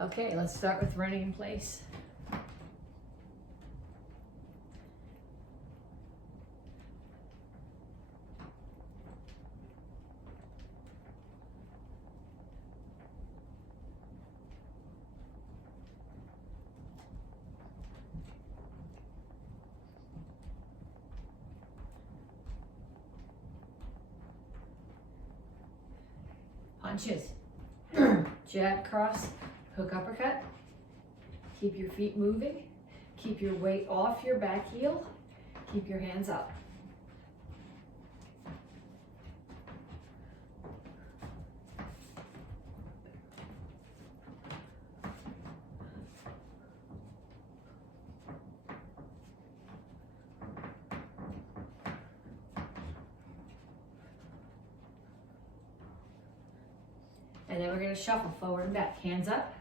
Okay, let's start with running in place. Punches. Jab, cross, hook, uppercut. Keep your feet moving. Keep your weight off your back heel. Keep your hands up. And then we're going to shuffle forward and back. Hands up.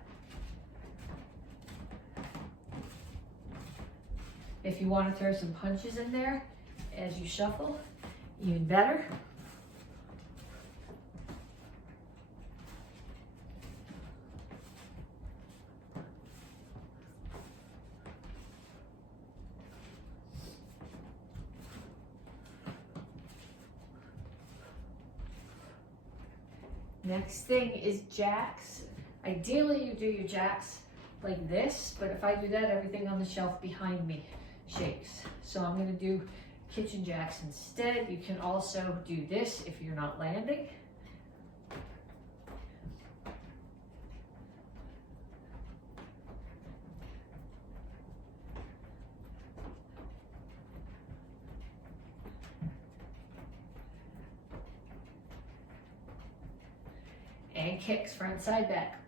If you want to throw some punches in there as you shuffle, even better. Next thing is jacks. Ideally you do your jacks like this, but if I do that, everything on the shelf behind me shakes. So I'm going to do kitchen jacks instead. You can also do this if you're not landing. And kicks, front, side, back.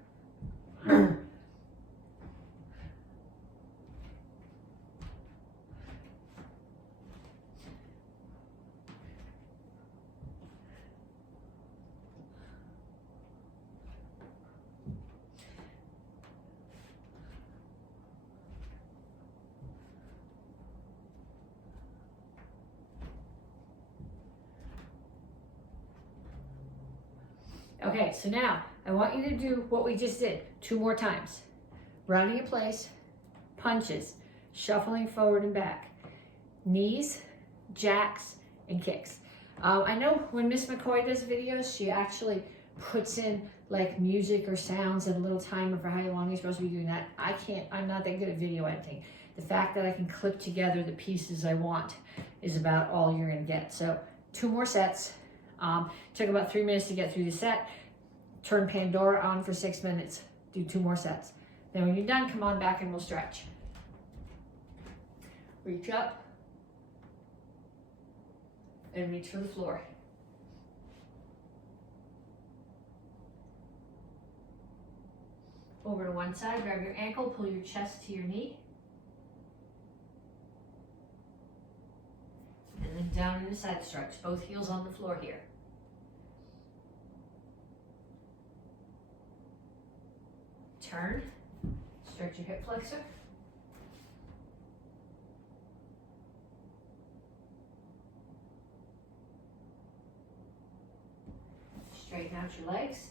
Okay, so now I want you to do what we just did 2 more times. Rounding in place, punches, shuffling forward and back, knees, jacks, and kicks. I know when Miss McCoy does videos, she actually puts in like music or sounds and a little timer for how long you're supposed to be doing that. I can't, I'm not that good at video editing. The fact that I can clip together the pieces I want is about all you're gonna get. So 2 more sets. Took about 3 minutes to get through the set. Turn Pandora on for 6 minutes. Do 2 more sets. Then when you're done, come on back and we'll stretch. Reach up and reach for the floor. Over to one side, grab your ankle, pull your chest to your knee. And then down in a side stretch, both heels on the floor here. Turn, stretch your hip flexor. Straighten out your legs.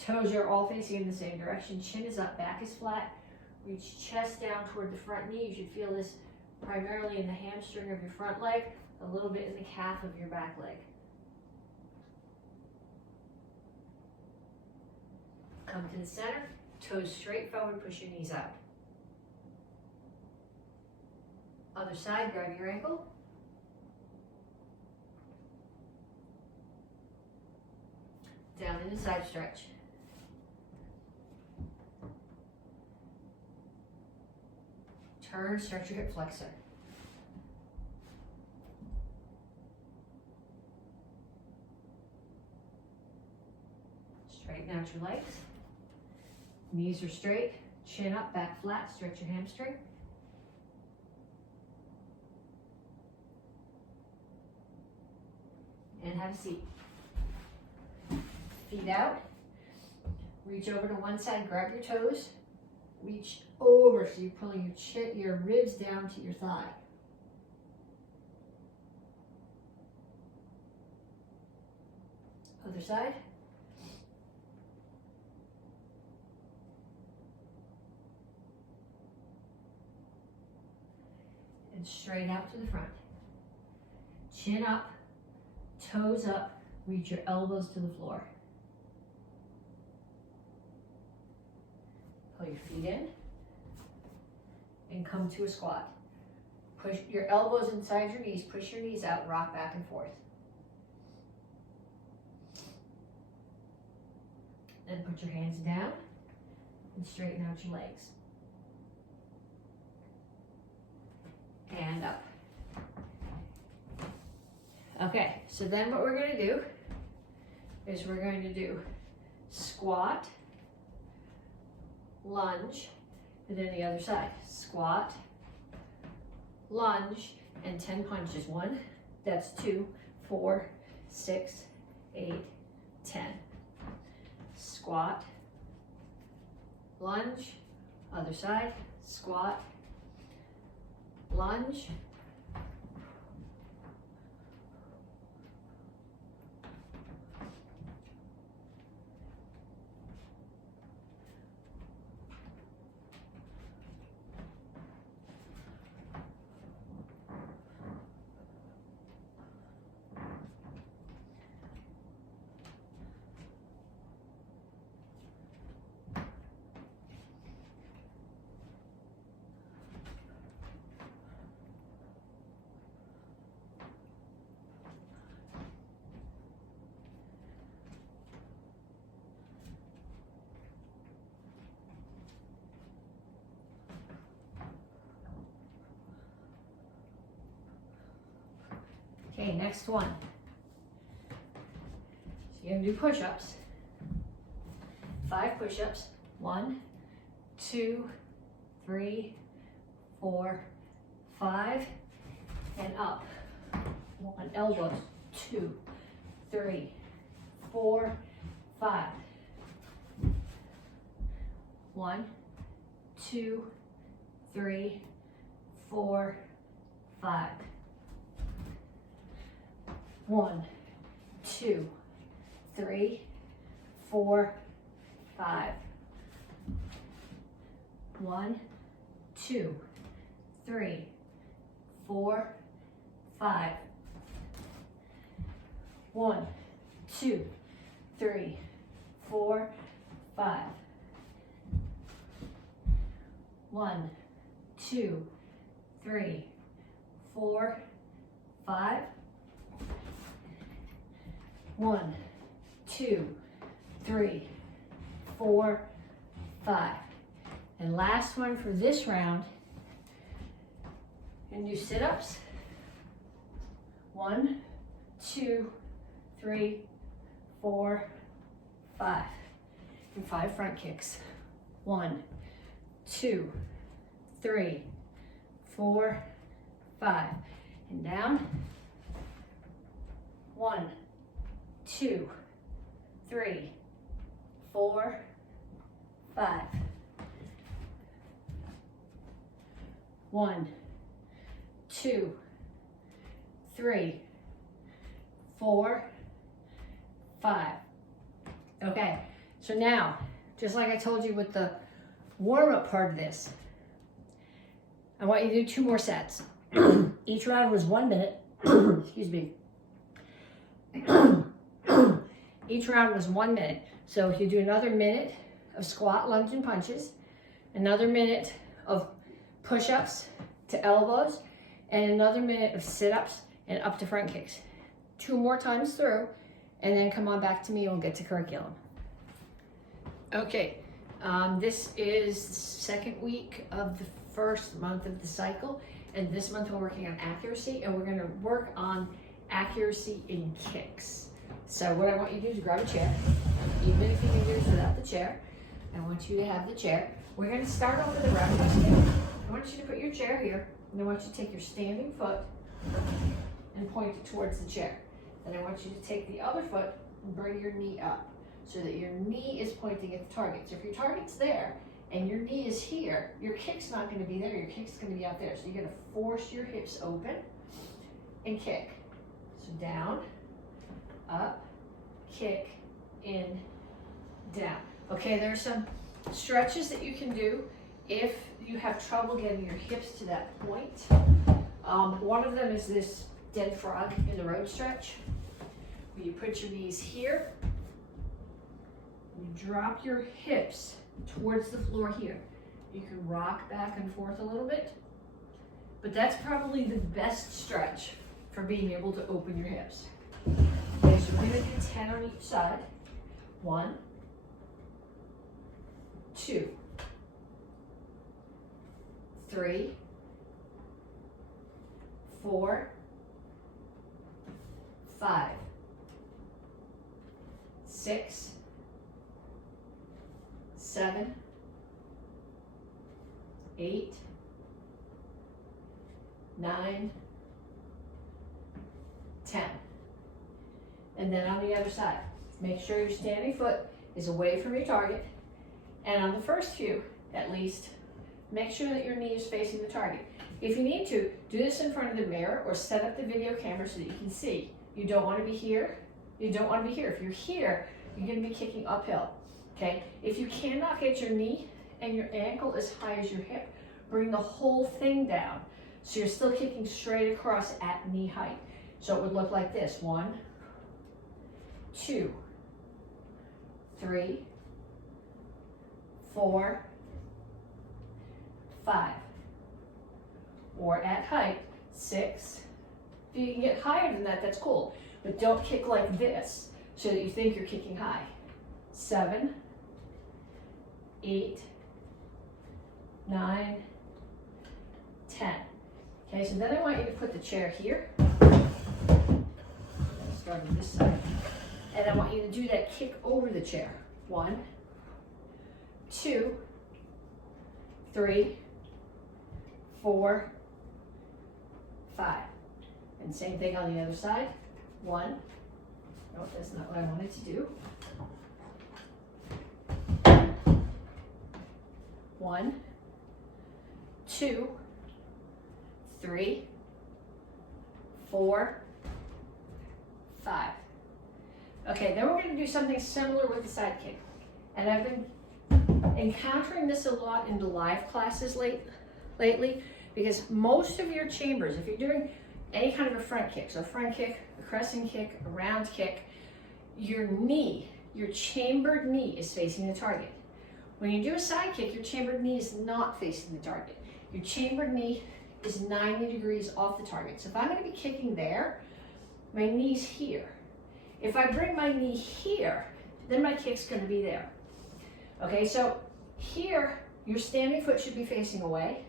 Toes are all facing in the same direction. Chin is up, back is flat. Reach chest down toward the front knee. You should feel this primarily in the hamstring of your front leg, a little bit in the calf of your back leg. Come to the center, toes straight forward, push your knees out. Other side, grab your ankle. Down in a side stretch. Turn, stretch your hip flexor. Straighten out your legs. Knees are straight, chin up, back flat, stretch your hamstring. And have a seat. Feet out. Reach over to one side, grab your toes. Reach over, so you're pulling your ribs down to your thigh. Other side. straight out to the front. Chin up, toes up, reach your elbows to the floor. Pull your feet in and come to a squat. Push your elbows inside your knees, push your knees out, rock back and forth. Then put your hands down and straighten out your legs. And up. Okay, so then what we're going to do is we're going to do squat, lunge, and then the other side. Squat, lunge, and 10 punches. 1, that's 2, 4, 6, 8, 10. Squat, lunge, other side, squat, lunge, Okay, next one. So you're gonna do push-ups. 5 push-ups. 1, 2, 3, 4, 5, and up. 1, elbows. 2, 3, 4, 5. 1, 2, 3, 4, 5. 1, 2, 3, 4, 5. 1, 2, 3, 4, 5. 1, 2, 3, 4, 5. 1, 2, 3, 4, 5. 1, 2, 3, 4, 5. And last one for this round. And do sit-ups. 1, 2, 3, 4, 5. And 5 front kicks. 1, 2, 3, 4, 5. And down. 1, 2, 3, 4, 5. 1, 2, 3, 4, 5. Okay, so now, just like I told you with the warm-up part of this, I want you to do 2 more sets. Each round was 1 minute. Excuse me. Each round was 1 minute. So if you do another minute of squat, lunge, and punches, another minute of push-ups to elbows, and another minute of sit-ups and up to front kicks. 2 more times through, and then come on back to me and we'll get to curriculum. Okay, this is the 2nd week of the 1st month of the cycle, and this month we're working on accuracy, and we're going to work on accuracy in kicks. So what I want you to do is grab a chair, even if you can do this without the chair. I want you to have the chair. We're going to start off with a round twist. I want you to put your chair here, and I want you to take your standing foot and point it towards the chair. Then I want you to take the other foot and bring your knee up so that your knee is pointing at the target. So if your target's there and your knee is here, your kick's not going to be there, your kick's going to be out there. So you're going to force your hips open and kick. So down, up, kick, in, down. Okay, there's some stretches that you can do if you have trouble getting your hips to that point. One of them is this dead frog in the road stretch, where you put your knees here, you drop your hips towards the floor here. You can rock back and forth a little bit, but that's probably the best stretch for being able to open your hips. Okay, so we're gonna do 10 on each side. 1, 2, 3, 4, 5, 6, 7, 8, 9, 10. And then on the other side, make sure your standing foot is away from your target. And on the first few, at least, make sure that your knee is facing the target. If you need to, do this in front of the mirror or set up the video camera so that you can see. You don't want to be here. You don't want to be here. If you're here, you're going to be kicking uphill. Okay? If you cannot get your knee and your ankle as high as your hip, bring the whole thing down. So you're still kicking straight across at knee height. So it would look like this. 1, 2, 3, 4, 5. Or at height, 6. If you can get higher than that, that's cool. But don't kick like this so that you think you're kicking high. 7, 8, 9, 10. Okay, so then I want you to put the chair here. Start on this side. And I want you to do that kick over the chair. 1, 2, 3, 4, 5. And same thing on the other side. 1. No, that's not what I wanted to do. 1, 2, 3, 4, 5. Okay, then we're going to do something similar with the side kick. And I've been encountering this a lot in the live classes lately, because most of your chambers, if you're doing any kind of a front kick, so a front kick, a crescent kick, a round kick, your knee, your chambered knee is facing the target. When you do a side kick, your chambered knee is not facing the target. Your chambered knee is 90 degrees off the target. So if I'm going to be kicking there, my knee's here. If I bring my knee here, then my kick's going to be there. Okay, so here, your standing foot should be facing away.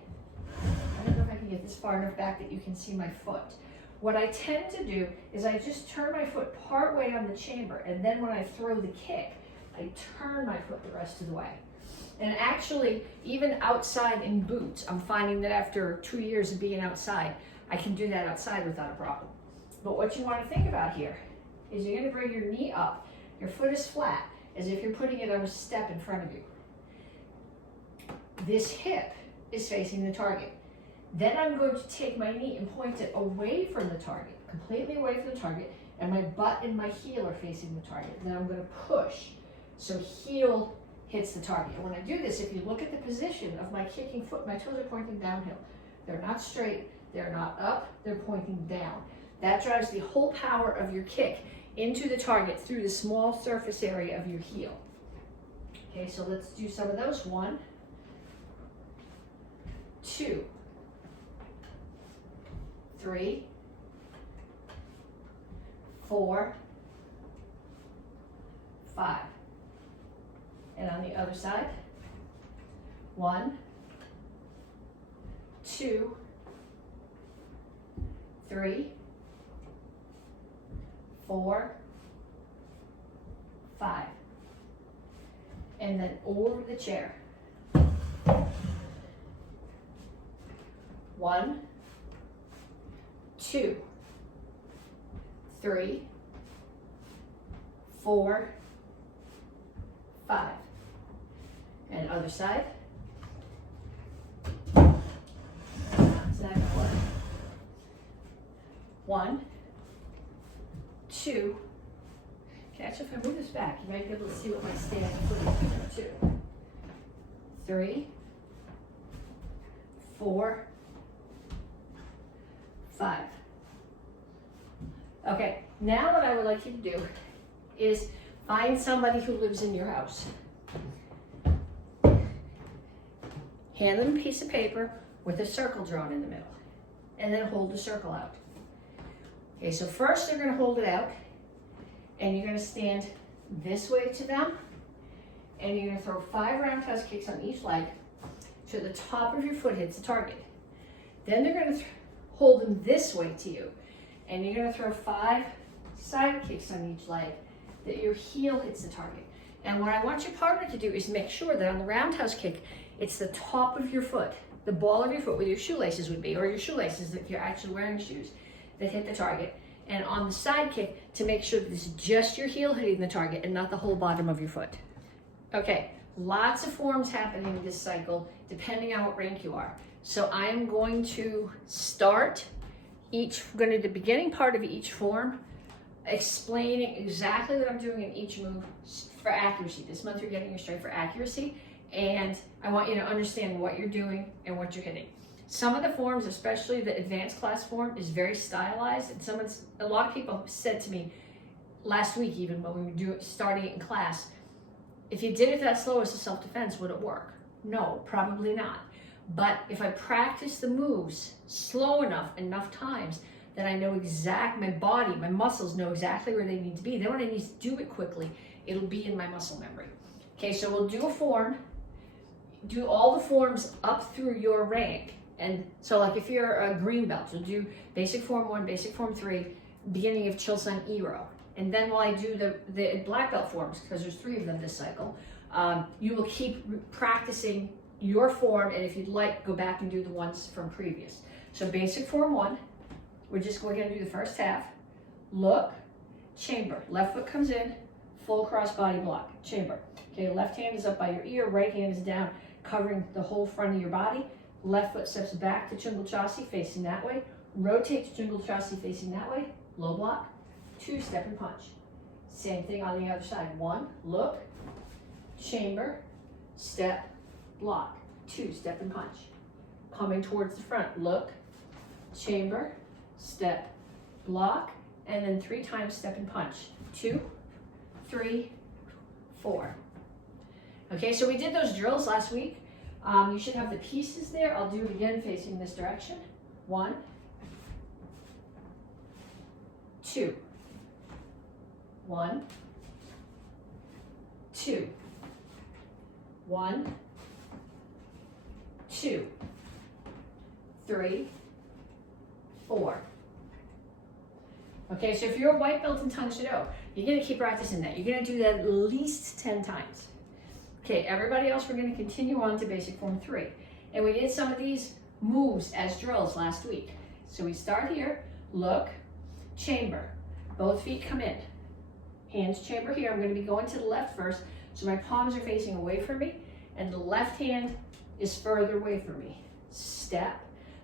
I don't know if I can get this far enough back that you can see my foot. What I tend to do is I just turn my foot part way on the chamber, and then when I throw the kick, I turn my foot the rest of the way. And actually, even outside in boots, I'm finding that after 2 years of being outside, I can do that outside without a problem. But what you want to think about here is you're going to bring your knee up. Your foot is flat, as if you're putting it on a step in front of you. This hip is facing the target. Then I'm going to take my knee and point it away from the target, completely away from the target, and my butt and my heel are facing the target. Then I'm going to push, so heel hits the target. And when I do this, if you look at the position of my kicking foot, my toes are pointing downhill. They're not straight, they're not up, they're pointing down. That drives the whole power of your kick into the target through the small surface area of your heel. Okay, so let's do some of those. 1, 2, 3, 4, 5. And on the other side, 1, 2, 3, 4, 5. And then over the chair. 1, 2, 3, 4, 5. And other side. It's not gonna work. 1, 2. Okay, actually, if I move this back, you might be able to see what my standing foot is. 2, 3, 4, Now what I would like you to do is find somebody who lives in your house. Hand them a piece of paper with a circle drawn in the middle, and then hold the circle out. Okay, so first they're going to hold it out, and you're going to stand this way to them, and you're going to throw 5 roundhouse kicks on each leg so the top of your foot hits the target. Then they're going to hold them this way to you, and you're going to throw 5 side kicks on each leg that your heel hits the target. And what I want your partner to do is make sure that on the roundhouse kick, it's the top of your foot, the ball of your foot where your shoelaces would be, or your shoelaces if you're actually wearing shoes, that hit the target. And on the side kick, to make sure that it's just your heel hitting the target and not the whole bottom of your foot. Okay, lots of forms happening this cycle, depending on what rank you are. So I'm going to start the beginning part of each form, explaining exactly what I'm doing in each move for accuracy. This month you're getting your straight for accuracy, and I want you to understand what you're doing and what you're hitting. Some of the forms, especially the advanced class form, is very stylized, and a lot of people said to me last week, even when we were starting it in class, if you did it that slow as a self-defense, would it work? No, probably not. But if I practice the moves slow enough times, that I know my body, my muscles know exactly where they need to be. Then when I need to do it quickly, it'll be in my muscle memory. Okay, so we'll do a form, do all the forms up through your rank. And so like if you're a green belt, you'll do basic form 1, basic form 3, beginning of Chilsan Iro. And then while I do the black belt forms, because there's 3 of them this cycle, you will keep practicing your form, and if you'd like, go back and do the ones from previous. So basic form 1, we're going to do the first half. Look, chamber. Left foot comes in, full cross body block, chamber. Okay, left hand is up by your ear, right hand is down, covering the whole front of your body. Left foot steps back to Chungal Chassi, facing that way. Rotate to Chungal Chassi, facing that way. Low block, 2, step and punch. Same thing on the other side. 1, look, chamber, step, block, 2, step and punch. Coming towards the front, look, chamber, step, block, and then 3 times step and punch. 2, 3, 4. Okay, so we did those drills last week. You should have the pieces there. I'll do it again facing this direction. 1, 2, 1, 2, 1, 2, 3, 4. Okay, so if you're a white belt in Tang Soo Do, you're going to keep practicing that. You're going to do that at least 10 times. Okay, everybody else, we're going to continue on to basic form 3. And we did some of these moves as drills last week. So we start here, look, chamber. Both feet come in. Hands chamber here. I'm going to be going to the left first, so my palms are facing away from me, and the left hand is further away from me. Step.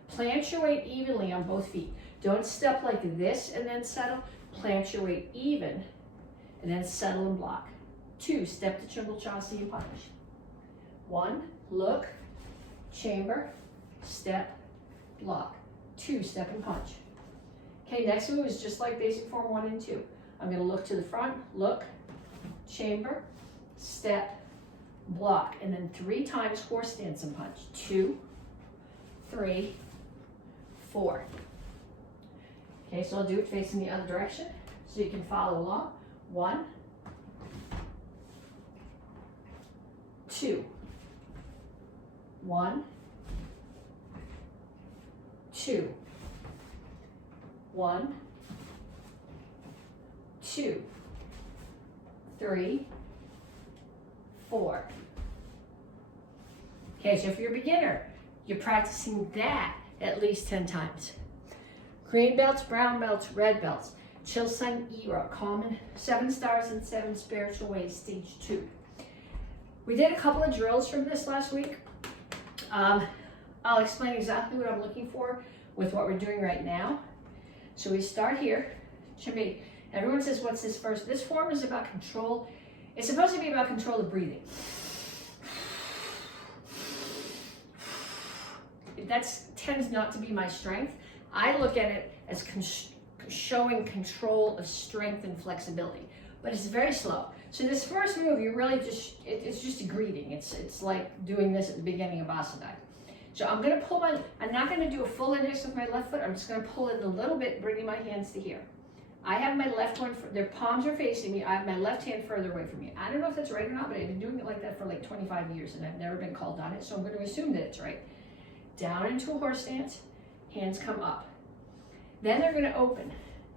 Plant your weight evenly on both feet. Don't step like this and then settle. Plant your weight even, and then settle and block. 2, step to Chungal Chassi and punch. 1, look, chamber, step, block. 2, step and punch. Okay, next move is just like basic form 1 and 2. I'm going to look to the front, look, chamber, step, block, and then 3 times horse stance and punch. 2, 3, 4. Okay, so I'll do it facing the other direction so you can follow along. 1, 2, 1, 2, 1, 2, 3, 4. Okay, so if you're a beginner, you're practicing that at least 10 times. Green belts, brown belts, red belts. Chilsan Iro, common 7 stars and 7 spiritual ways, stage 2. We did a couple of drills from this last week. I'll explain exactly what I'm looking for with what we're doing right now. So we start here. Chimbi. Everyone says, what's this first? This form is about control. It's supposed to be about control of breathing. That tends not to be my strength. I look at it as showing control of strength and flexibility, but it's very slow. So this first move, you really just, it's just a greeting. It's like doing this at the beginning of Asana. So I'm gonna pull I'm not gonna do a full index with my left foot. I'm just gonna pull it a little bit, bringing my hands to here. I have my left one, their palms are facing me. I have my left hand further away from me. I don't know if that's right or not, but I've been doing it like that for like 25 years and I've never been called on it. So I'm gonna assume that it's right. Down into a horse stance, hands come up. Then they're gonna open.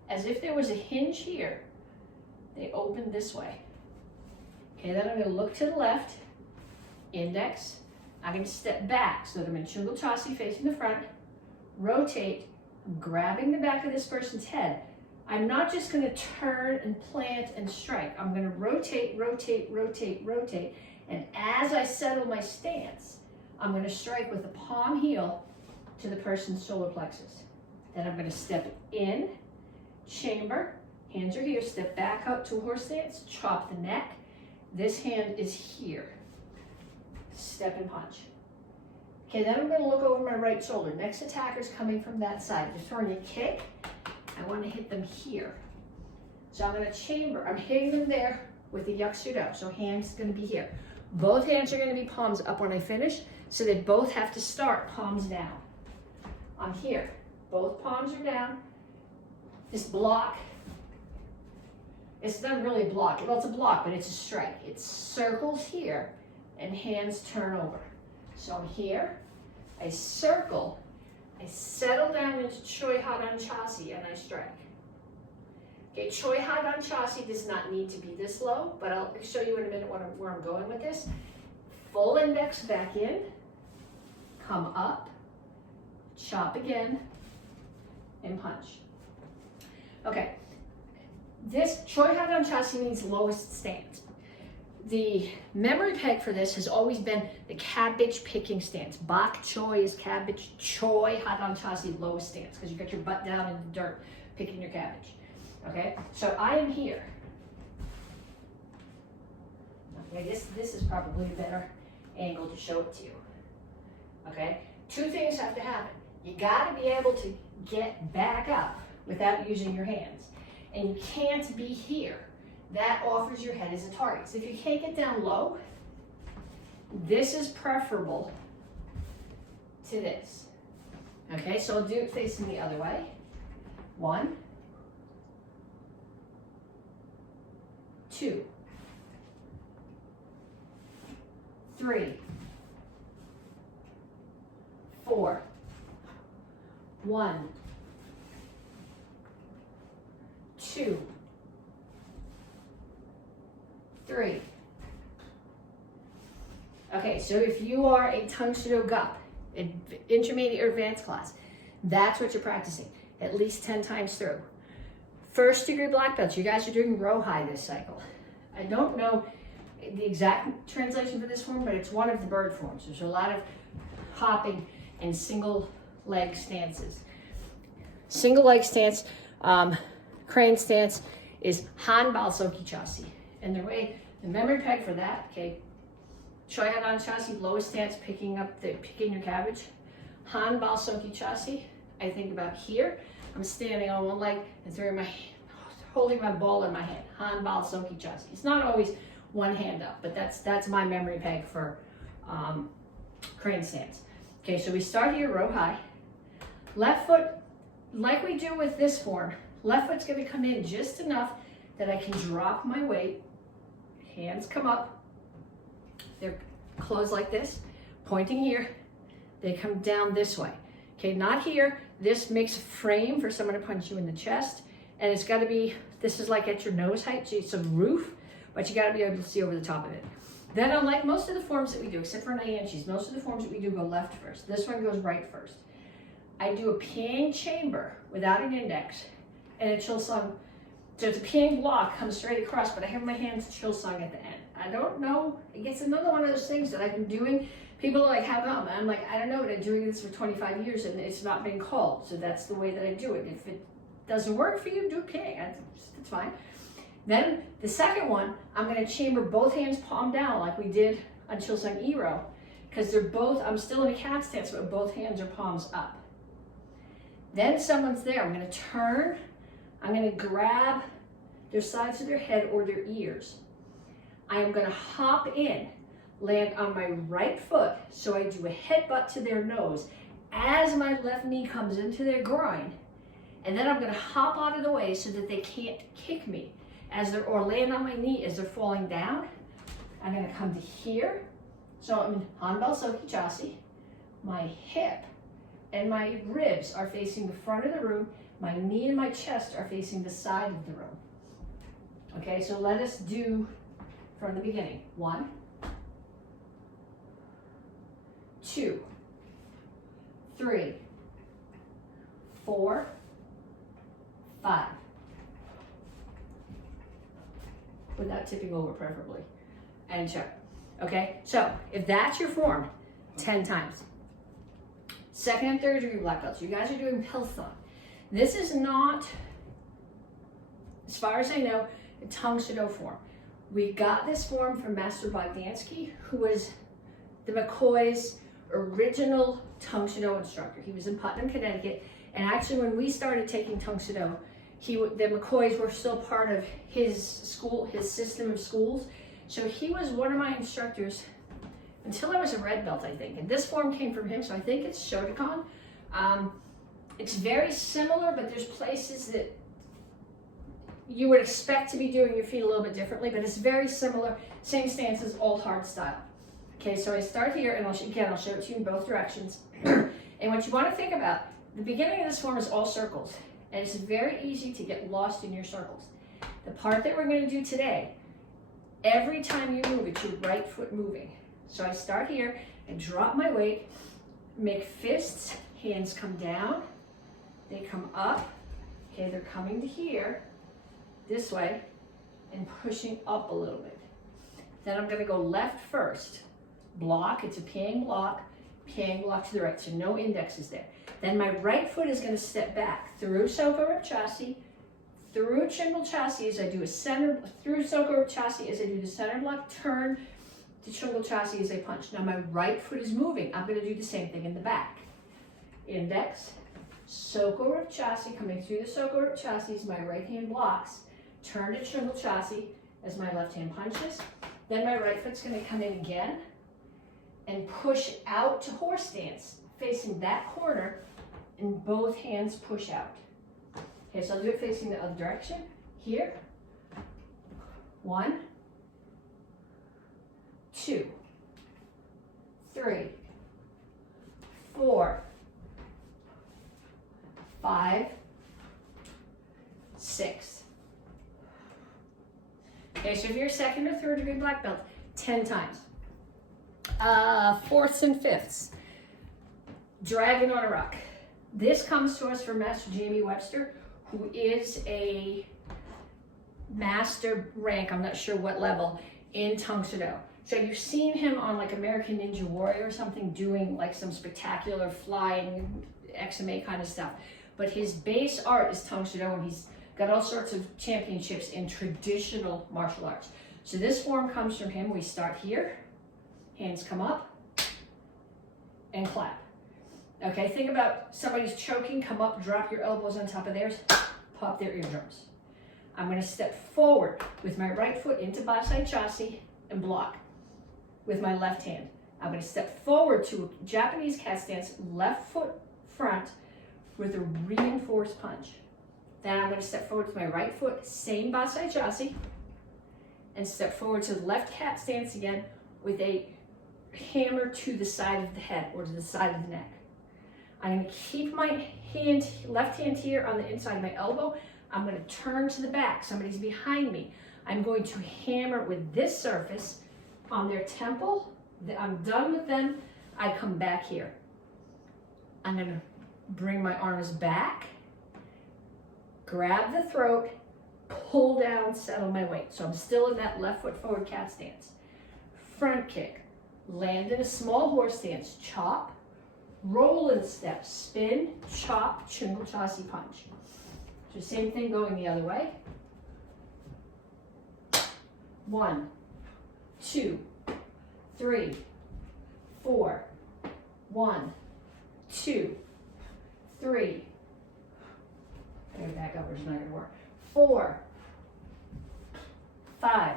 As if there was a hinge here, they open this way. Okay, then I'm gonna look to the left, index. I'm gonna step back so that I'm in Chungal Chasi facing the front, rotate, grabbing the back of this person's head. I'm not just gonna turn and plant and strike. I'm gonna rotate, rotate, rotate, rotate. And as I settle my stance, I'm gonna strike with the palm heel to the person's solar plexus. Then I'm gonna step in, chamber, hands are here, step back out to a horse stance, chop the neck. This hand is here. Step and punch. Okay, then I'm gonna look over my right shoulder. Next attacker's coming from that side. They're throwing a kick. I wanna hit them here. So I'm gonna chamber. I'm hitting them there with the Tang Soo Do. So hands gonna be here. Both hands are gonna be palms up when I finish, so they both have to start palms down. I'm here. Both palms are down. This block, it's not really a block. Well, it's a block, but it's a strike. It circles here and hands turn over. So I'm here, I circle, I settle down into Choi Hadan Chasi and I strike. Okay, Choi Hadan Chasi does not need to be this low, but I'll show you in a minute where I'm going with this. Full index back in, come up, chop again, and punch. Okay, this Choi Hadan Chasi means lowest stance. The memory peg for this has always been the cabbage picking stance. Bok choy is cabbage, Choi Hadan Chasi, lowest stance, because you got your butt down in the dirt picking your cabbage. Okay, so I am here. Okay, this is probably a better angle to show it to you. Okay, two things have to happen. You got to be able to get back up without using your hands, and you can't be here. That offers your head as a target. So if you can't get down low, this is preferable to this. Okay, so I'll do it facing the other way. 1, 2, 3, 4, 1, 2, 3. Okay, so if you are a Tang Soo Do Gup, intermediate or advanced class, that's what you're practicing at least 10 times through. First degree black belts, you guys are doing row high this cycle. I don't know the exact translation for this form, but it's one of the bird forms. There's a lot of hopping and single leg stances. Single leg stance, crane stance is Han Bal Soki Chasi. And the memory peg for that, okay, Choi Hadan Chasi, lowest stance, picking your cabbage. Han Bal Soki Chasi, I think about here. I'm standing on one leg and holding my ball in my hand. Han Bal Soki Chasi. It's not always one hand up, but that's my memory peg for crane stance. Okay, so we start here, row high. Left foot, like we do with this form, left foot's gonna come in just enough that I can drop my weight. Hands come up, they're closed like this, pointing here, they come down this way. Okay, not here. This makes a frame for someone to punch you in the chest, and it's gotta be, this is like at your nose height, so it's a roof, but you gotta be able to see over the top of it. Then unlike most of the forms that we do, except for Nyanchis, most of the forms that we do go left first. This one goes right first. I do a piang chamber without an index, and a chilsung. So it's a piang block, comes straight across, but I have my hands chilsung at the end. I don't know, it's another one of those things that I've been doing. People are like, how come? I'm like, I don't know, but I'm doing this for 25 years and it's not been called. So that's the way that I do it. If it doesn't work for you, do piang, it's fine. Then the second one, I'm gonna chamber both hands palm down like we did on Chilsung Iro, because they're both, I'm still in a cat stance, but both hands are palms up. Then someone's there, I'm gonna turn, I'm going to grab their sides of their head or their ears. I am going to hop in, land on my right foot, so I do a headbutt to their nose as my left knee comes into their groin, and then I'm going to hop out of the way so that they can't kick me or land on my knee as they're falling down. I'm going to come to here, so I'm in Hanbal Soki Chasi. My hip and my ribs are facing the front of the room. My knee and my chest are facing the side of the room. Okay, so let us do from the beginning. 1, 2, 3, 4, 5. Without tipping over, preferably. And choke. Okay, so if that's your form, 10 times. Second and third degree black belts, you guys are doing Pilthon. This is not, as far as I know, a Tang Soo Do form. We got this form from Master Bogdansky, who was the McCoy's original Tang Soo Do instructor. He was in Putnam, Connecticut, and actually when we started taking Tang Soo Do, the McCoys were still part of his school, his system of schools. So he was one of my instructors until I was a red belt, I think. And this form came from him, so I think it's Shotokan. It's very similar, but there's places that you would expect to be doing your feet a little bit differently, but it's very similar. Same stances, all hard style. Okay, so I start here, and I'll show it to you in both directions. And what you want to think about, the beginning of this form is all circles, and it's very easy to get lost in your circles. The part that we're going to do today, every time you move, it's your right foot moving. So I start here and drop my weight, make fists, hands come down, they come up, okay, they're coming to here, this way, and pushing up a little bit. Then I'm going to go left first. Block, it's a piang block to the right, so no indexes there. Then my right foot is going to step back through Soko Rip Chassi, through Chingal Chassi as I do a center, through Soko Rip Chassi as I do the center block, turn to Chingal Chassi as I punch. Now my right foot is moving. I'm going to do the same thing in the back. Index, Soko Rip Chassi, coming through the Soko Rip Chassi as my right hand blocks, turn to Chingal Chassi as my left hand punches. Then my right foot's going to come in again and push out to horse stance, facing that corner, and both hands push out. Okay, so I'll do it facing the other direction. Here, 1, 2, 3, 4, 5, 6. Okay, so if you're a second or third degree black belt, 10 times. Fourths and fifths. Dragon on a Rock. This comes to us from Master Jamie Webster, who is a master rank, I'm not sure what level, in Tang Soo Do. So you've seen him on like American Ninja Warrior or something doing like some spectacular flying XMA kind of stuff. But his base art is Tang Soo Do, and he's got all sorts of championships in traditional martial arts. So this form comes from him. We start here, hands come up, and clap. Okay, think about somebody's choking, come up, drop your elbows on top of theirs, pop their eardrums. I'm going to step forward with my right foot into Basai Chassi and block with my left hand. I'm going to step forward to a Japanese cat stance, left foot front with a reinforced punch. Then I'm going to step forward with my right foot, same Basai Chassi, and step forward to the left cat stance again with a hammer to the side of the head or to the side of the neck. I'm going to keep my left hand here on the inside of my elbow. I'm going to turn to the back. Somebody's behind me. I'm going to hammer with this surface on their temple. I'm done with them. I come back here. I'm going to bring my arms back, grab the throat, pull down, settle my weight. So I'm still in that left foot forward cat stance. Front kick, land in a small horse stance, chop, roll and step, spin, chop, Chingal Chassi punch. So same thing going the other way. 1, 2, 3, 4. 1, 2, 3, I'm gonna back up, or it's not gonna work. 4, 5.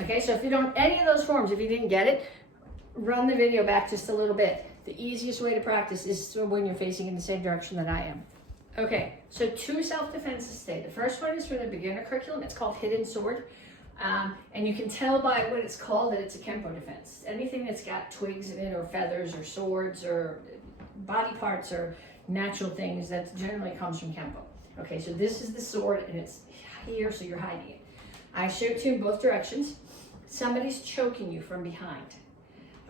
Okay, so if you don't, any of those forms, if you didn't get it, run the video back just a little bit. The easiest way to practice is when you're facing in the same direction that I am. Okay, so 2 self-defenses today. The first one is for the beginner curriculum. It's called Hidden Sword. And you can tell by what it's called that it's a Kempo defense. Anything that's got twigs in it, or feathers, or swords, or body parts, or natural things, that generally comes from Kempo. Okay, so this is the sword, and it's here, so you're hiding it. I show it to you in both directions. Somebody's choking you from behind.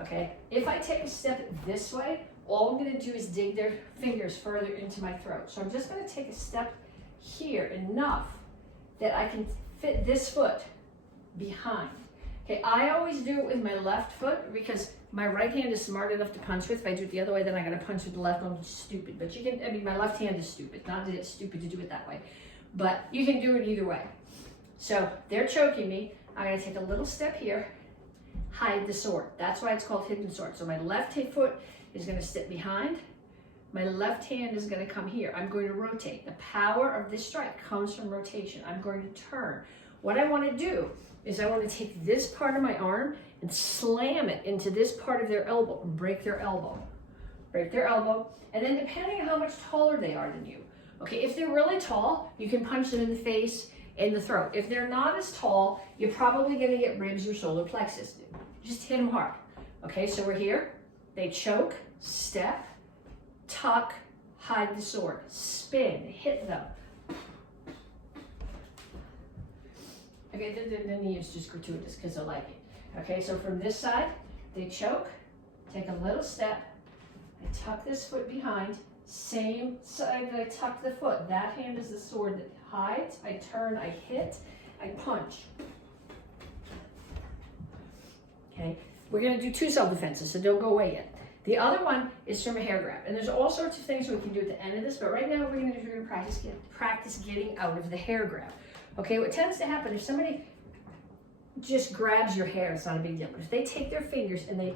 Okay, if I take a step this way, all I'm going to do is dig their fingers further into my throat. So I'm just going to take a step here enough that I can fit this foot behind. Okay, I always do it with my left foot because my right hand is smart enough to punch with. If I do it the other way, then I got to punch with the left. I'm stupid. But you can, I mean, my left hand is stupid. Not that it's stupid to do it that way. But you can do it either way. So they're choking me. I'm going to take a little step here, hide the sword. That's why it's called hidden sword. So my left foot is going to sit behind. My left hand is going to come here. I'm going to rotate. The power of this strike comes from rotation. I'm going to turn. What I want to do is I want to take this part of my arm and slam it into this part of their elbow and break their elbow. Break their elbow. And then depending on how much taller they are than you, okay, if they're really tall, you can punch them in the face, in the throat. If they're not as tall, you're probably going to get ribs or solar plexus. Just hit them hard. Okay, so we're here. They choke, step, tuck, hide the sword, spin, hit them. Okay, the knee is just gratuitous because I like it. Okay, so from this side, they choke, take a little step, I tuck this foot behind, same side that I tuck the foot. That hand is the sword that hides. I turn, I hit, I punch. Okay, we're going to do 2 self-defenses, so don't go away yet. The other one is from a hair grab, and there's all sorts of things we can do at the end of this, but right now what we're going to do is practice getting out of the hair grab. Okay, what tends to happen if somebody just grabs your hair, it's not a big deal, but if they take their fingers and they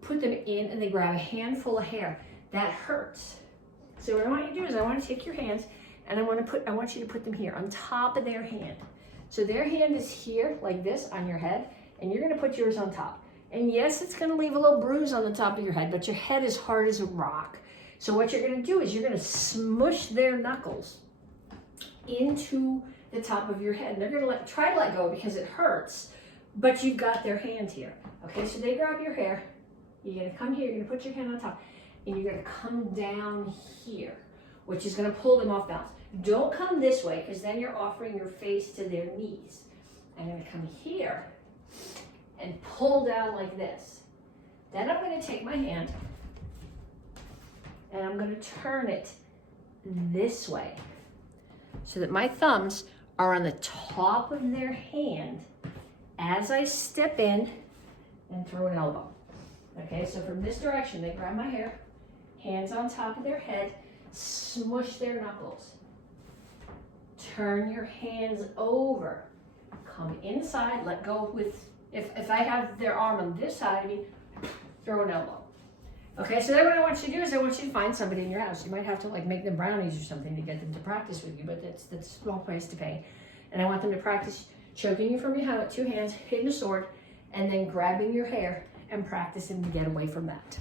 put them in and they grab a handful of hair, that hurts. So what I want you to do is I want to take your hands and I want you to put them here on top of their hand. So their hand is here like this on your head, and you're going to put yours on top. And yes, it's going to leave a little bruise on the top of your head, but your head is hard as a rock. So what you're going to do is you're going to smush their knuckles into the top of your head. And they're going to try to let go because it hurts, but you've got their hand here. Okay, so they grab your hair. You're going to come here, you're going to put your hand on top, and you're going to come down here, which is going to pull them off balance. Don't come this way because then you're offering your face to their knees. I'm going to come here and pull down like this. Then I'm going to take my hand and I'm going to turn it this way so that my thumbs are on the top of their hand as I step in and throw an elbow. Okay, so from this direction, they grab my hair, hands on top of their head, smush their knuckles. Turn your hands over, come inside, let go with, if I have their arm on this side of me, throw an elbow. Okay, so then what I want you to do is I want you to find somebody in your house. You might have to like make them brownies or something to get them to practice with you, but that's a small price to pay. And I want them to practice choking you from behind with 2 hands, hitting the sword, and then grabbing your hair and practicing to get away from that.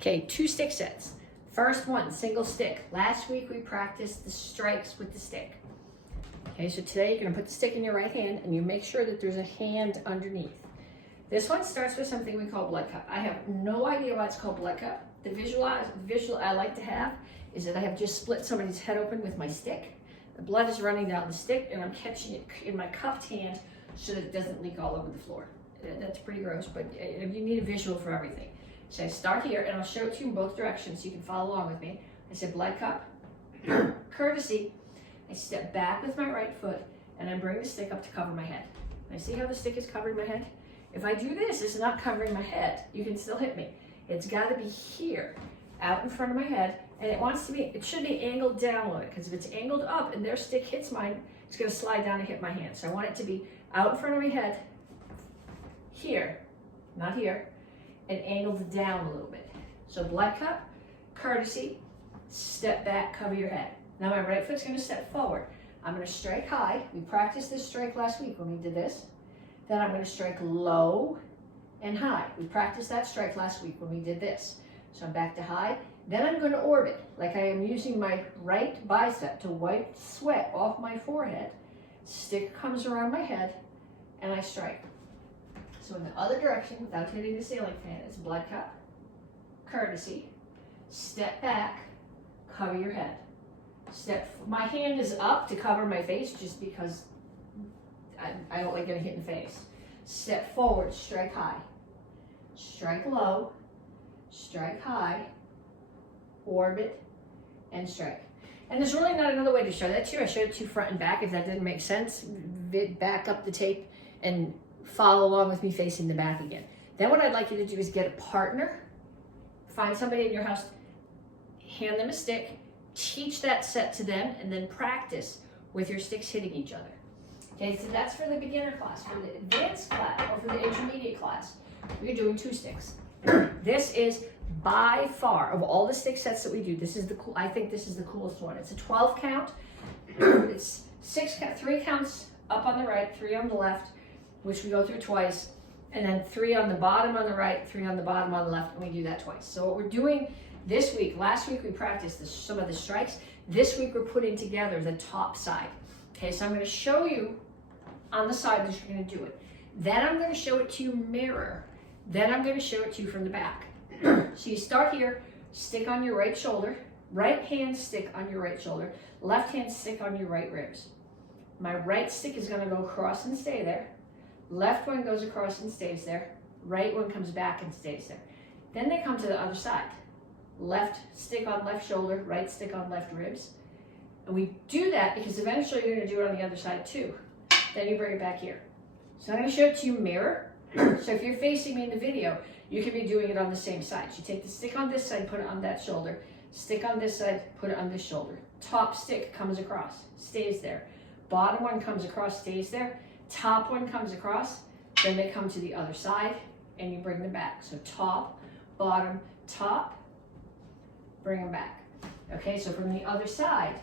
Okay, 2 stick sets. First one, single stick. Last week we practiced the strikes with the stick. Okay, so today you're gonna put the stick in your right hand and you make sure that there's a hand underneath. This one starts with something we call blood cup. I have no idea why it's called blood cup. The visual I like to have is that I have just split somebody's head open with my stick. The blood is running down the stick and I'm catching it in my cupped hand so that it doesn't leak all over the floor. That's pretty gross, but you need a visual for everything. So I start here and I'll show it to you in both directions so you can follow along with me. I said blood cup, courtesy. I step back with my right foot and I bring the stick up to cover my head. I see how the stick is covering my head? If I do this, it's not covering my head. You can still hit me. It's got to be here, out in front of my head, and it should be angled down a little bit, because if it's angled up and their stick hits mine, it's going to slide down and hit my hand. So I want it to be out in front of my head, here, not here, and angled down a little bit. So blood cup, courtesy, step back, cover your head. Now my right foot's gonna step forward. I'm gonna strike high. We practiced this strike last week when we did this. Then I'm gonna strike low and high. We practiced that strike last week when we did this. So I'm back to high. Then I'm gonna orbit, like I am using my right bicep to wipe sweat off my forehead. Stick comes around my head, and I strike. So in the other direction, without hitting the ceiling fan, it's blood cup, courtesy, step back, cover your head. My hand is up to cover my face just because I don't like getting hit in the face. Step forward, strike high. Strike low, strike high, orbit, and strike. And there's really not another way to show that to you. I showed it to you front and back. If that didn't make sense, back up the tape and follow along with me facing the back again. Then what I'd like you to do is get a partner, find somebody in your house, hand them a stick, teach that set to them, and then practice with your sticks hitting each other. Okay, so that's for the beginner class. For the advanced class, or for the intermediate class, we're doing 2 sticks. This is by far, of all the stick sets that we do, this is the I think this is the coolest one. It's a 12 count. It's 3 counts up on the right, 3 on the left, which we go through twice, and then 3 on the bottom on the right, 3 on the bottom on the left, and we do that twice. So what we're doing this week, last week we practiced some of the strikes. This week we're putting together the top side. Okay, so I'm going to show you on the side that you're going to do it. Then I'm going to show it to you mirror. Then I'm going to show it to you from the back. So you start here, stick on your right shoulder, right hand stick on your right shoulder, left hand stick on your right ribs. My right stick is going to go across and stay there. Left one goes across and stays there. Right one comes back and stays there. Then they come to the other side. Left stick on left shoulder, right stick on left ribs. And we do that because eventually you're going to do it on the other side too. Then you bring it back here. So I'm going to show it to you mirror. So if you're facing me in the video, you can be doing it on the same side. You take the stick on this side, put it on that shoulder. Stick on this side, put it on this shoulder. Top stick comes across, stays there. Bottom one comes across, stays there. Top one comes across, then they come to the other side, and you bring them back. So top, bottom, top, bring them back. Okay, so from the other side,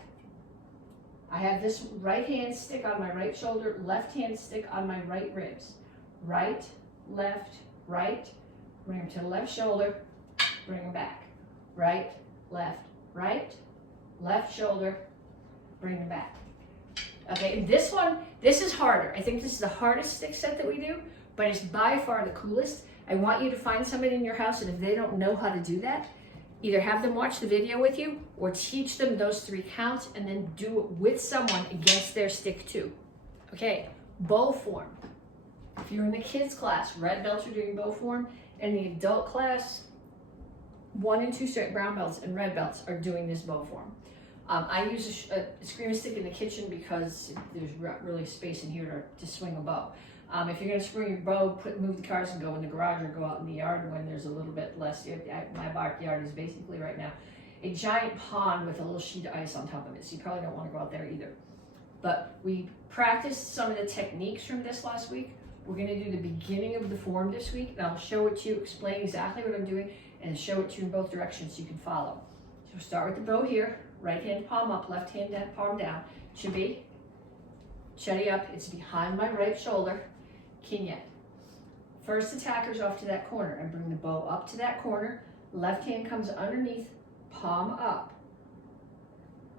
I have this right hand stick on my right shoulder, left hand stick on my right ribs. Right, left, right, bring them to the left shoulder, bring them back. Right, left, left shoulder, bring them back. Okay, and this is harder. I think this is the hardest stick set that we do, but it's by far the coolest. I want you to find somebody in your house, and if they don't know how to do that, either have them watch the video with you or teach them those 3 counts and then do it with someone against their stick too. Okay, bow form. If you're in the kids class, red belts are doing bow form. In the adult class, 1 and 2 straight brown belts and red belts are doing this bow form. I use a screamer stick in the kitchen because there's really space in here to swing a bow. If you're going to swing your bow, move the cars and go in the garage or go out in the yard when there's a little bit less. My backyard is basically right now a giant pond with a little sheet of ice on top of it, so you probably don't want to go out there either. But we practiced some of the techniques from this last week. We're going to do the beginning of the form this week, and I'll show it to you, explain exactly what I'm doing, and show it to you in both directions so you can follow. So we'll start with the bow here. Right hand palm up, left hand palm down. Chibi, chuddy up. It's behind my right shoulder. Kinyet. First attacker's off to that corner. I bring the bow up to that corner. Left hand comes underneath, palm up.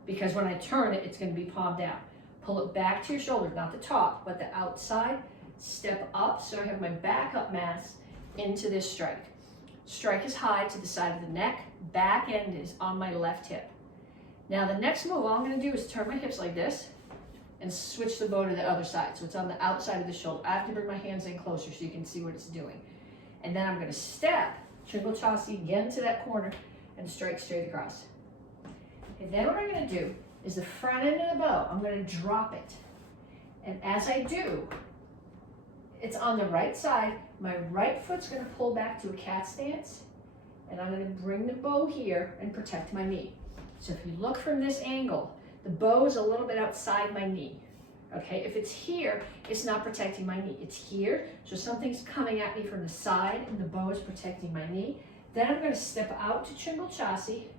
Because when I turn it, it's going to be palm down. Pull it back to your shoulder, not the top, but the outside. Step up so I have my back up mass into this strike. Strike is high to the side of the neck. Back end is on my left hip. Now the next move, all I'm going to do is turn my hips like this and switch the bow to the other side. So it's on the outside of the shoulder. I have to bring my hands in closer so you can see what it's doing. And then I'm going to step, triple chassi again to that corner and strike straight across. And then what I'm going to do is the front end of the bow, I'm going to drop it. And as I do, it's on the right side. My right foot's going to pull back to a cat stance. And I'm going to bring the bow here and protect my knee. So if you look from this angle, the bow is a little bit outside my knee. Okay, if it's here, it's not protecting my knee. It's here, so something's coming at me from the side and the bow is protecting my knee. Then I'm going to step out to triple chassis,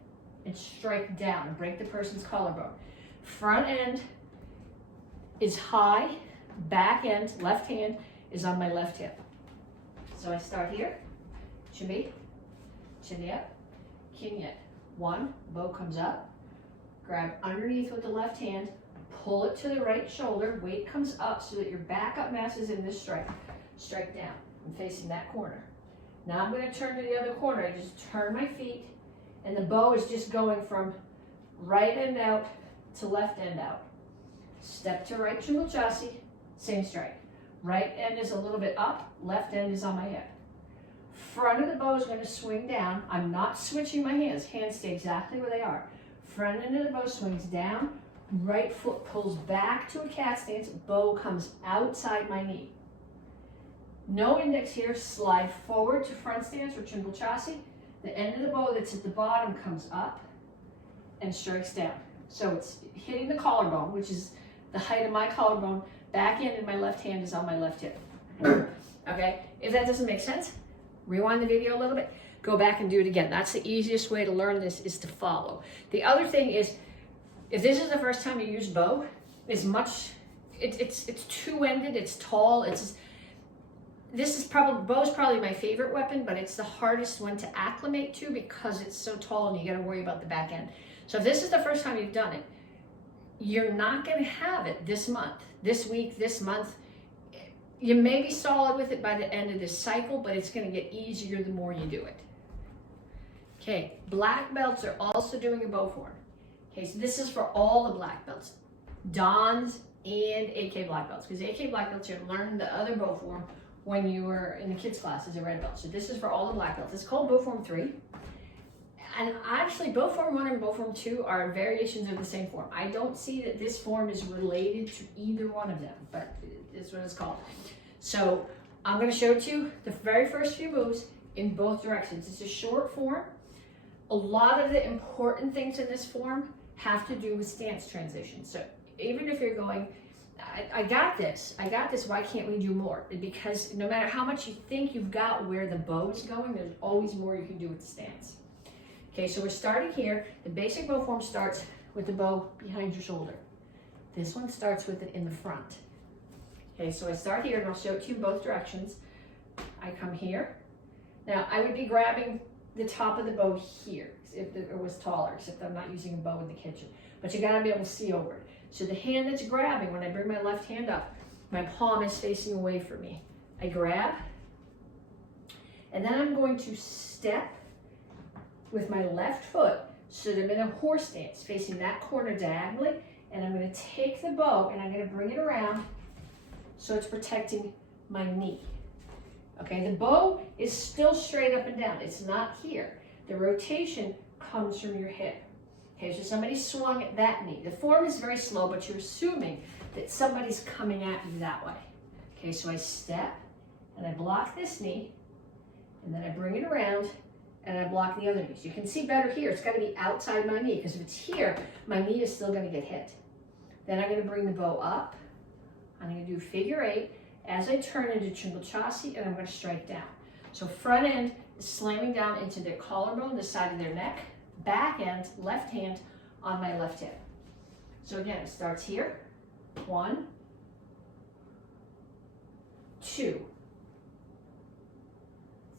and strike down and break the person's collarbone. Front end is high, back end, left hand is on my left hip. So I start here, chimney, chimney up, kinyet. 1, bow comes up, grab underneath with the left hand, pull it to the right shoulder, weight comes up so that your backup mass is in this strike. Strike down. I'm facing that corner. Now I'm going to turn to the other corner. I just turn my feet, and the bow is just going from right end out to left end out. Step to right, Chasi, same strike. Right end is a little bit up, left end is on my hip. Front of the bow is going to swing down. I'm not switching my hands. Hands stay exactly where they are. Front end of the bow swings down. Right foot pulls back to a cat stance. Bow comes outside my knee. No index here. Slide forward to front stance or Chasi. The end of the bow that's at the bottom comes up and strikes down. So it's hitting the collarbone, which is the height of my collarbone. Back end in my left hand is on my left hip. Okay, if that doesn't make sense, rewind the video a little bit, go back and do it again. That's the easiest way to learn this, is to follow. The other thing is, if this is the first time you use bow, it's two-ended, it's tall, bow is probably my favorite weapon, but it's the hardest one to acclimate to because it's so tall and you got to worry about the back end. So if this is the first time you've done it, you're not going to have it this month, this week, this month. You may be solid with it by the end of this cycle, but it's going to get easier the more you do it. Okay, black belts are also doing a bow form. Okay, so this is for all the black belts, Dons and AK black belts, because AK black belts, you're learning the other bow form when you were in the kids class as a red belt. So this is for all the black belts. It's called bow form 3. And actually, bow form 1 and bow form 2 are variations of the same form. I don't see that this form is related to either one of them, but it's what it's called. So I'm going to show it to you the very first few moves in both directions. It's a short form. A lot of the important things in this form have to do with stance transition. So even if you're going, I got this, why can't we do more? Because no matter how much you think you've got where the bow is going, there's always more you can do with the stance. Okay, so we're starting here. The basic bow form starts with the bow behind your shoulder. This one starts with it in the front. Okay, so I start here and I'll show it to you in both directions. I come here. Now, I would be grabbing the top of the bow here if it was taller, except I'm not using a bow in the kitchen. But you gotta be able to see over it. So the hand that's grabbing, when I bring my left hand up, my palm is facing away from me. I grab, and then I'm going to step with my left foot so that I'm in a horse stance, facing that corner diagonally, and I'm going to take the bow and I'm going to bring it around so it's protecting my knee. Okay, the bow is still straight up and down. It's not here. The rotation comes from your hip. Okay, so somebody swung at that knee. The form is very slow, but you're assuming that somebody's coming at you that way. Okay, so I step and I block this knee, and then I bring it around and I block the other knee. So you can see better here. It's got to be outside my knee, because if it's here, my knee is still going to get hit. Then I'm going to bring the bow up. I'm going to do figure 8 as I turn into Chasi, and I'm going to strike down. So front end is slamming down into their collarbone, the side of their neck. Back end, left hand on my left hip. So again, it starts here. 1, 2,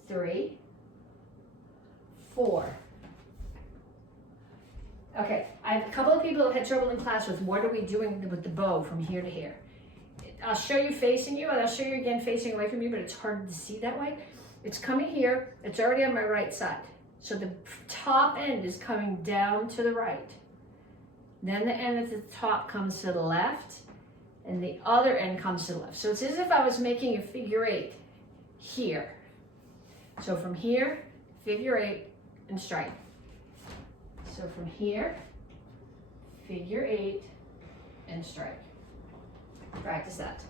3, 4. Okay, I have a couple of people who had trouble in class with what are we doing with the bow from here to here. I'll show you facing you, and I'll show you again facing away from you, but it's hard to see that way. It's coming here, it's already on my right side. So the top end is coming down to the right. Then the end at the top comes to the left, and the other end comes to the left. So it's as if I was making a figure 8 here. So from here, figure 8, and strike. So from here, figure 8, and strike. Practice that.